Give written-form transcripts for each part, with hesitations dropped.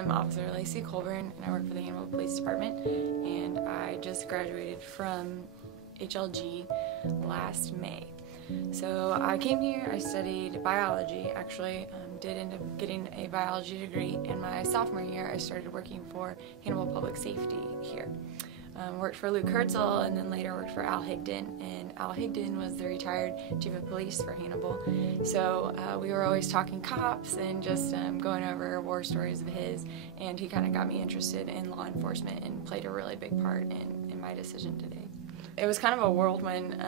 I'm Officer Lacey Colborn, and I work for the Hannibal Police Department, and I just graduated from HLG last May. So I came here, I studied biology, actually, did end up getting a biology degree. In my sophomore year, I started working for Hannibal Public Safety here. Worked for Luke Herzl, and then later worked for Al Higdon, and Al Higdon was the retired chief of police for Hannibal. So we were always talking cops and just going over war stories of his, and he kind of got me interested in law enforcement and played a really big part in my decision today. It was kind of a whirlwind.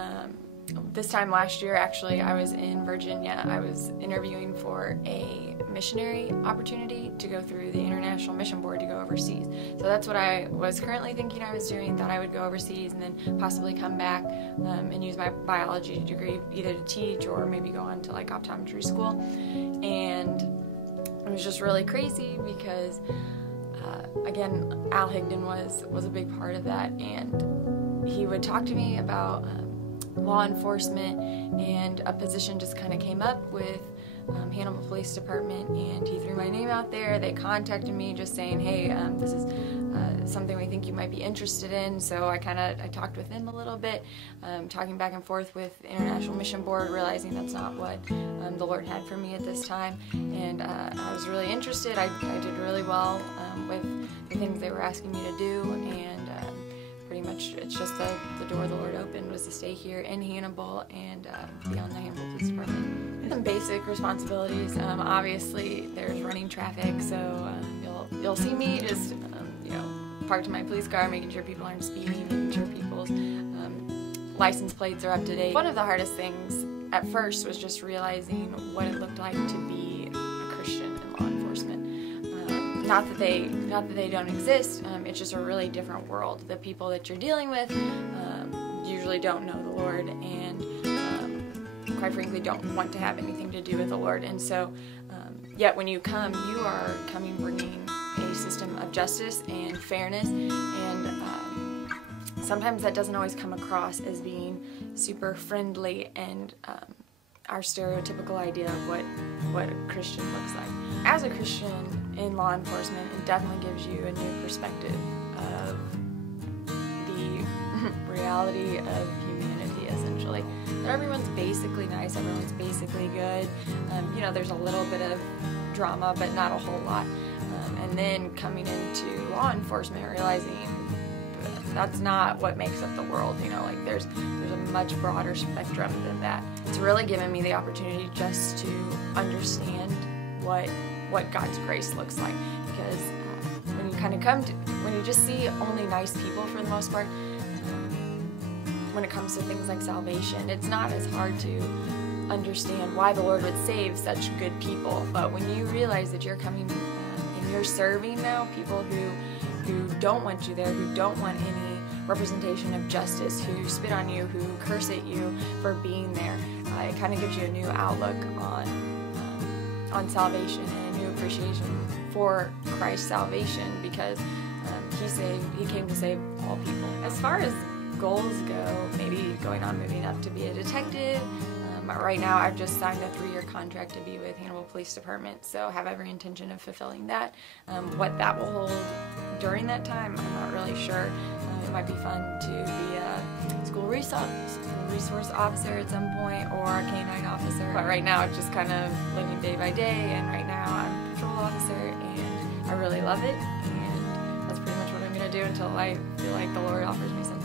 This time last year, actually, I was in Virginia. I was interviewing for a missionary opportunity to go through the International Mission Board to go overseas. So that's what I was currently thinking I was doing, thought I would go overseas and then possibly come back and use my biology degree either to teach or maybe go on to like optometry school. And it was just really crazy because, again, Al Higdon was a big part of that, and he would talk to me about law enforcement, and a position just kind of came up with Hannibal Police Department, and he threw my name out there. They contacted me just saying, hey, this is something we think you might be interested in. So I talked with them a little bit, talking back and forth with the International Mission Board, realizing that's not what the Lord had for me at this time, and I was really interested. I did really well with the things they were asking me to do, and pretty much it's just the door the Lord opened was to stay here in Hannibal and be on the Hannibal Police Department. Some basic responsibilities. Obviously, there's running traffic, so you'll see me just parked in my police car, making sure people aren't speeding, making sure people's license plates are up to date. One of the hardest things at first was just realizing what it looked like to be a Christian in law enforcement. Not that they don't exist, it's just a really different world. The people that you're dealing with usually don't know the Lord, and quite frankly don't want to have anything to do with the Lord. And so, yet when you come, you are coming bringing a system of justice and fairness, and sometimes that doesn't always come across as being super friendly and our stereotypical idea of what a Christian looks like. As a Christian in law enforcement, it definitely gives you a new perspective of the reality of humanity, essentially. That everyone's basically nice, everyone's basically good. There's a little bit of drama, but not a whole lot. And then coming into law enforcement, realizing that's not what makes up the world, there's a much broader spectrum than that. It's really given me the opportunity just to understand what God's grace looks like, because when you kind of when you just see only nice people for the most part, when it comes to things like salvation, it's not as hard to understand why the Lord would save such good people. But when you realize that you're coming and you're serving now people who don't want you there, who don't want any representation of justice, who spit on you, who curse at you for being there, it kind of gives you a new outlook on salvation and a new appreciation for Christ's salvation, because he came to save all people. As far as goals go, maybe moving up to be a detective. Right now I've just signed a 3-year contract to be with Hannibal Police Department, so have every intention of fulfilling that. What that will hold during that time, I'm not really sure. It might be fun to be a school resource officer at some point, or a canine officer. But right now it's just kind of living day by day, and right now I'm a patrol officer, and I really love it, and that's pretty much what I'm going to do until I feel like the Lord offers me something